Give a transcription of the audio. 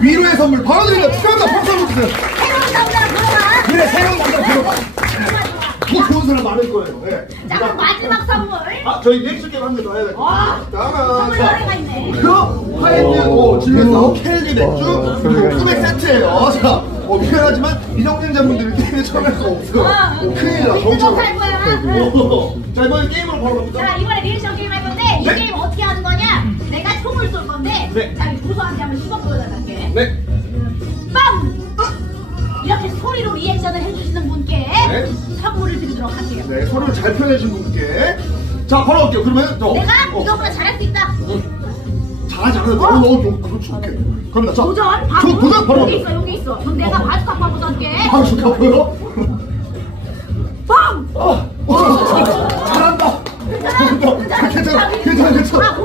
위로의 선물 바로 드립니다. 축하합니다. 박수 한번 주세요. 새로운. 그래, 새로운 남자 들어봐. 더 좋은 사람 많을 거예요. 예. 자, 그럼 마지막 선물. 아, 저희 넥스 게임 한개더 해야 될것 와, 같아요. 선물 노래가 있네. 그 하이드 집에서 켈리 맥주 그리고 소맥 세트예요. 자, 어, 미안하지만 미성년자분들은 게임에 참여할 수 없어요. 아, 어, 큰일 나, 정말. 못할 거야. 어, 자, 이번에 게임으로 바로 갑니다. 자, 이번에 리액션 게임 할 건데 이 네. 게임 어떻게 하는 거냐? 네. 자, 이 조서한테 한번 시범 보여달랄게. 네. 빵! 이렇게 소리로 리액션을 해주시는 분께 네. 선물을 드리도록 할게요. 네, 소리를 잘 표현해주신 분께. 자, 바로 갈게요. 그러면 저. 내가 어, 이거보다 잘할 수 있다. 잘하지 않아도 돼. 어, 어, 좀, 그렇지. 오케이. 갑니다. 자. 도전 바로 저, 도전 바로 여기. 있어 여기 있어. 그럼 내가 바스타 한번 던게. 아, 좋다고요? 빵! 어, 어, 잘한다. 괜찮아? 괜찮아, 괜찮아, 괜찮아.